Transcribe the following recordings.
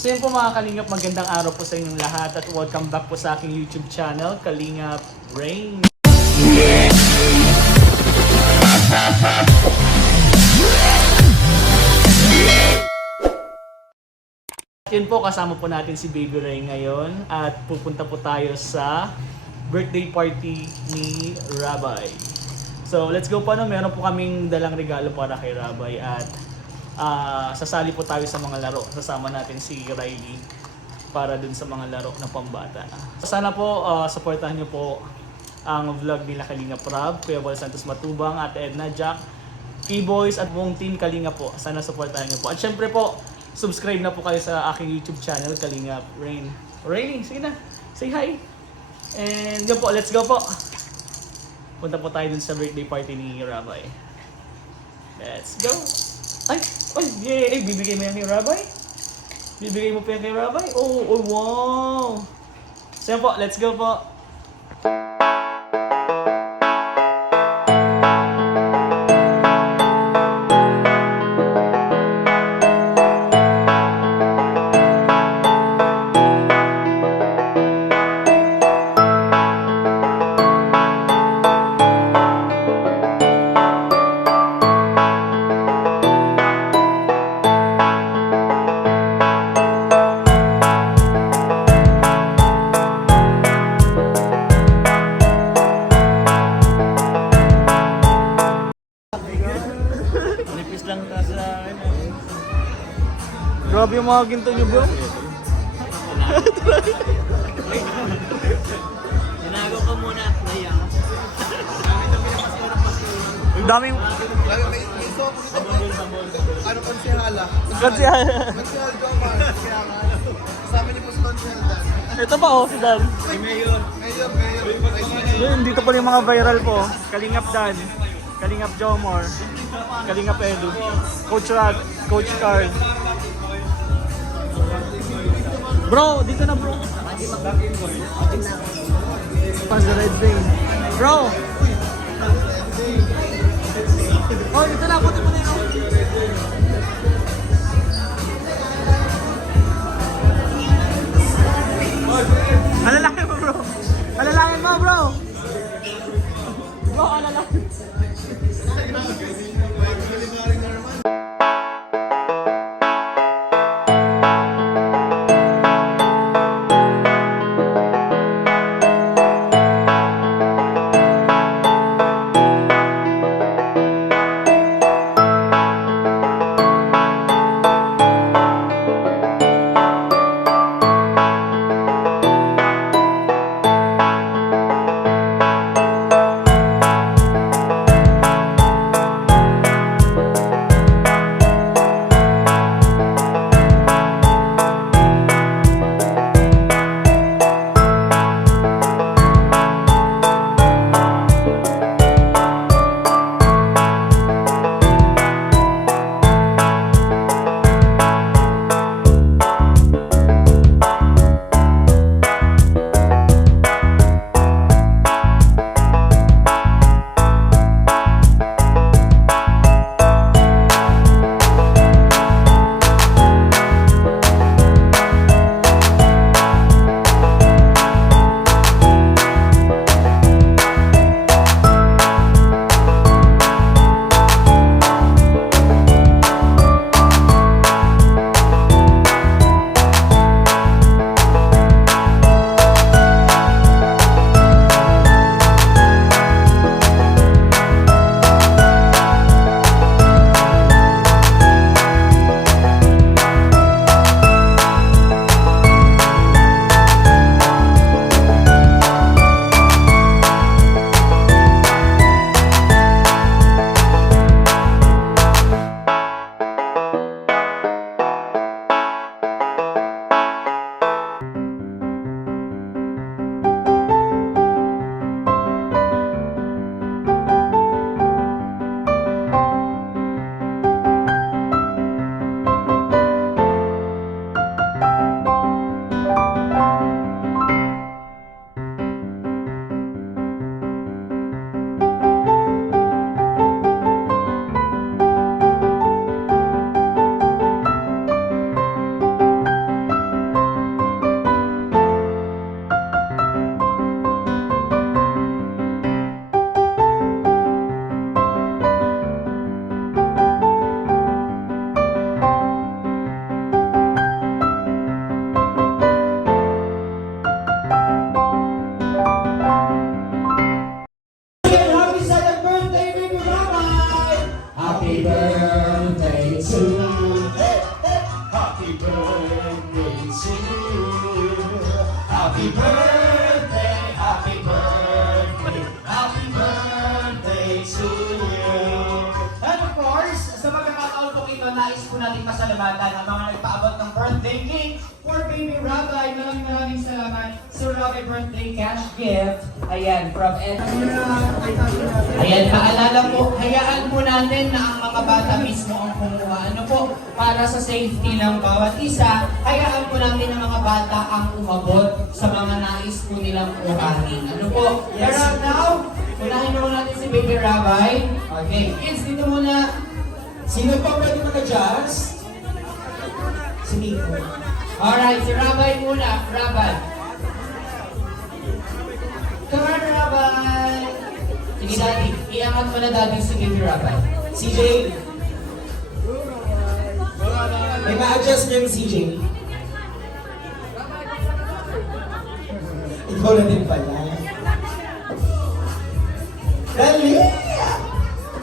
So yun po mga Kalingap, magandang araw po sa inyong lahat at welcome back po sa aking YouTube channel, Kalingap Rain. Yun po, kasama po natin si Baby Ray ngayon at pupunta po tayo sa birthday party ni Rabay. So let's go po, meron po kaming dalang regalo para kay Rabay at sasali po tayo sa mga laro. Sasama natin si Riley para dun sa mga laro na pambata. Sana po supportahan niyo po ang vlog nila Kalingap Rab, Kuya Bal Santos Matubang, Ate Edna, Jack, K-Boys at buong team Kalingap po. Sana supportahan niyo po. At syempre po, subscribe na po kayo sa aking YouTube channel, Kalingap Rain. Rain, sige na. Say hi. And yun po, let's go po. Punta po tayo dun sa birthday party ni Rabay. Let's go. Ay, yay! Bibigay mo yan kay Rabay? Bibigay mo pa yan kay Rabay? Oh, wow! So yan po, let's go po. Grabe yung mga ginto nyo, bro. Tinago ko muna, Naya. Ang daming... Ano konsehala? Konsehala. Konsehal Jomar. Kaya nga, kasama niyo po si Konsehal Dan. Ito pa oh, si Dan. Mayor. Yun, dito pa yung mga viral po. Kalingap Dan, Kalingap Jomar, Kalingap Edu, Coach Rad, Coach Carl. Bro, dito na bro. Pas the red vein. Bro! Oh, dito na, puti mo na yun. Alalayan mo bro. Alalayan mo bro. Bro, alalayan. to you. Happy birthday, happy birthday, happy birthday to you. And of course, sa pagkakataon po ito, nais po natin pasalamatan ang mga nagpaabot ng birthday cake for Baby Rabbi. Maraming salamat sa Rabbi birthday cash gift. Ayan, from Ed. Ayan, paalala po, hayaan po natin na ang mga bata mismo ang kumuha. Ano po, para sa safety ng bawat isa, hayaan po natin ang mga bata ang umabot sa mga nais po nilang kuhanin. Ano po? Pero now, unahin naman natin si Baby Rabbi. Okay, kids, dito muna. Sino pa pwede mag-adjust? Si Nico. Alright, si Rabbi muna. Rabbi. Come on, Rabbi. Sige, Daddy. Iangat mo na Daddy si Baby Rabbi. CJ. May ma-adjust niyo yung CJ. Ikaw na din pala. Dali!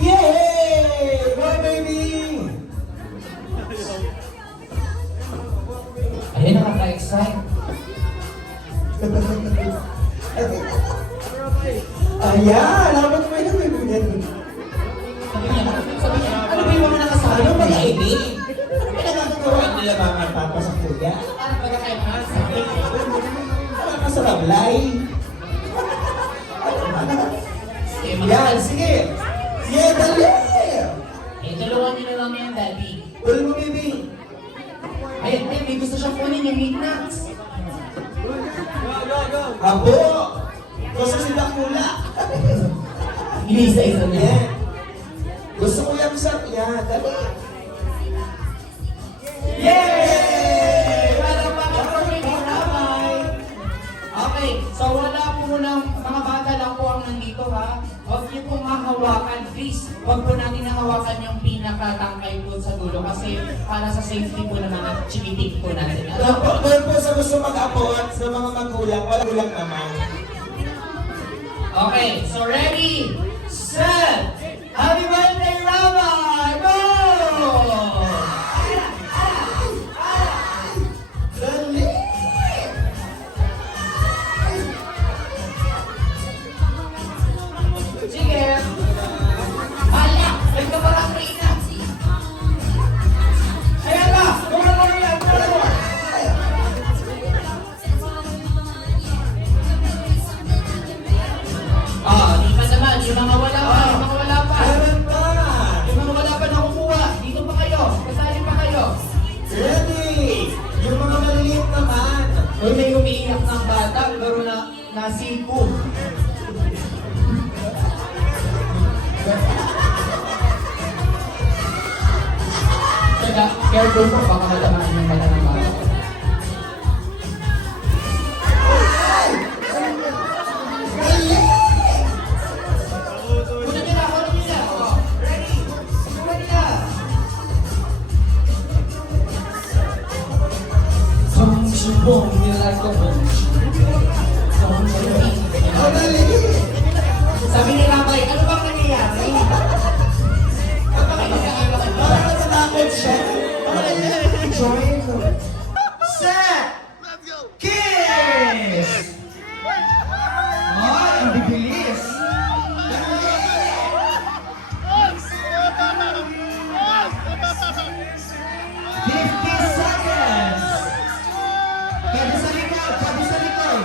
Yay! Bye, baby! Ayun, nakaka-excite. Ayan! Dapat mo yun, baby. Sabi niya, ano ba yung mga nakasama? Ano ba yung ini? Ano ba nagkakaroon nila mga papa sa kuya? Ano ba nagkakaroon? Ano ka sa rablay? Yan, sige! Yeah, dali! Tulungan niyo na lang yan, Daddy. Tuloy mo, baby! Ayun, may gusto siyang kunin yung meat nuts. Abo! Gusto sila kula! Inisa-isa niya. Yan! Gusto ko yung sarap yan! Dali! Yay! Para for Baby Rabbi. Okay, so wala po munang mga bata lang po ang nandito ha. Huwag niyo pong mahawakan, please. Huwag po natin nahawakan yung pinakatangkay po sa dulo kasi para sa safety po ng mga chinitik po natin. Doon po sa gusto mag-abot sa mga magulang, walang gulang naman. Okay, so ready, set, happy birthday, Rabbi! Go! Dali! Sige! Hala! Nagkaparang rina! Ayan na! Kumara mo yan! Kumara mo! Di pa naman. Yung mga wala pa. Yung mga wala pa. Meron pa! Yung mga wala pa na kumuha. Dito pa kayo. Kasali pa kayo. Ready! Yung mga maliliit naman! Uy, may umiiyak ng bata. Pero nasipo. Kaya, careful po. Baka matamaan yung mata ng bata. Kunin niyo na, kunin niyo na. Oh, ready? Kunin niyo na. Don't you want me like a bunch? Don't you want me? Oh, dali! Sabi ni Rabbi, ano bang nangyayari? Parang natatakot siya. Join! Set! Kiss! Ay, ang bibilis! 50 seconds! Pwede sa likod! Pwede sa likod!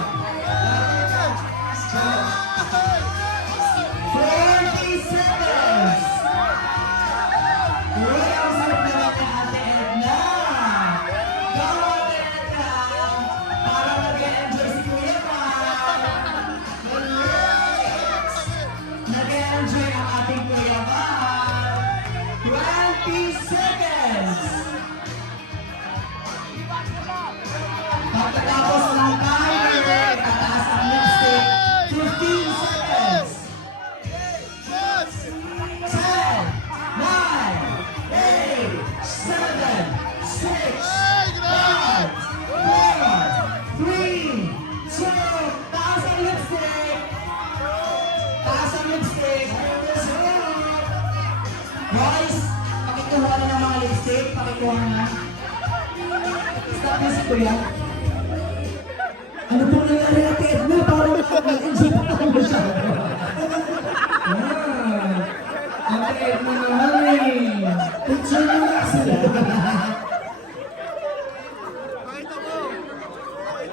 40 seconds! Uy, ang sarap naman ni Ate Edna! Go, Ate Edna! Para nag-e-enjoy si Kuya pa! Nag-e-enjoy ang ating Kuya pa! 20 seconds! Pagkatapos ng timer, tataas ang lipstick, 15 seconds! 10, 9, 8, 7, 6, 5, 4, 3, 2, taas ang lipstick! Taas ang lipstick! Guys, pakikuha na ng mga lipstick, pakikuha na. Stop kasi kuya. Ano pong nangyari Ate Edna? Parang nag-enjoy pa tayo siya. Ate Edna naman eh. Picture mo na sila.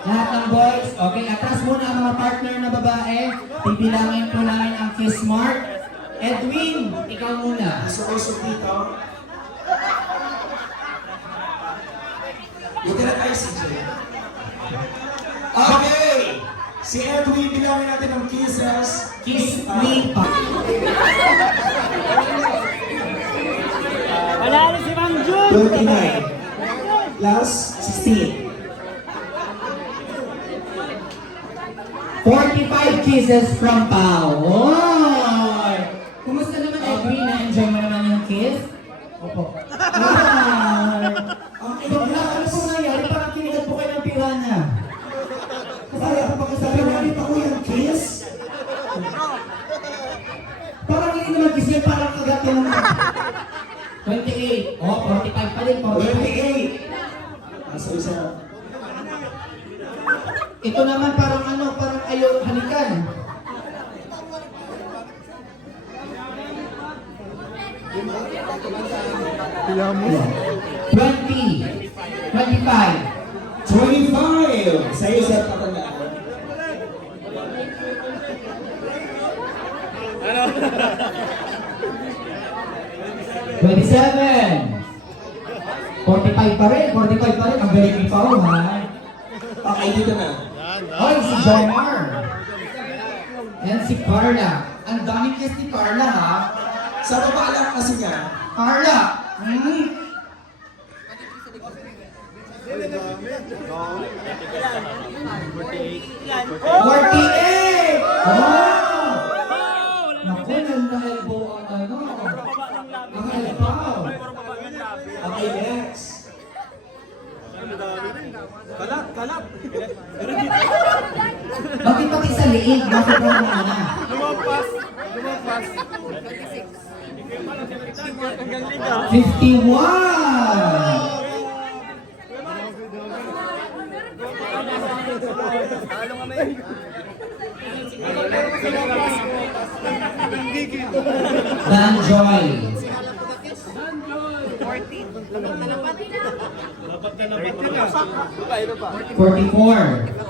Lahat ng boys, okay, atras muna ang mga partner na babae. Pipilangin po namin ang kiss mark. Edwin, ikaw muna. Gusto dito. Buti na tayo si Jay. Okay! Si Edwin, bilangin natin ng kisses. Kiss me pa. Panalo si Ma'am Jun! 29. Last, 16. 45 kisses from Pao. Oy! Kumusta naman Edwin? Na-enjoy mo naman yung kiss? Opo. Ay! Ano po nangyari? Parang kinigat po kayo ng piranha. Kaya kapag sabi namin ako yung kiss, Parang hindi naman kiss yan, parang kagat yan. 28. Oh, 45 pa rin. 28. Nasa isa. Ito naman parang parang ayaw halikan. Kaya mo. 20. 25. 25. Sa'yo sa patandaan. Ano? 27. 45 pa rin. 45 pa rin. Ang galing ni Pao, ha? Okay, dito na. Oy, si Jomar. And si Carla. Ang daming kiss ni Carla, ha? Sa baba lang kasi nga. Carla! 48! Oh! Naku, nang-elbow ang ang elbow. Okay, next. Bakit pati sa liig? Bakit ba na? Lumampas. 51! Danjoy. 44.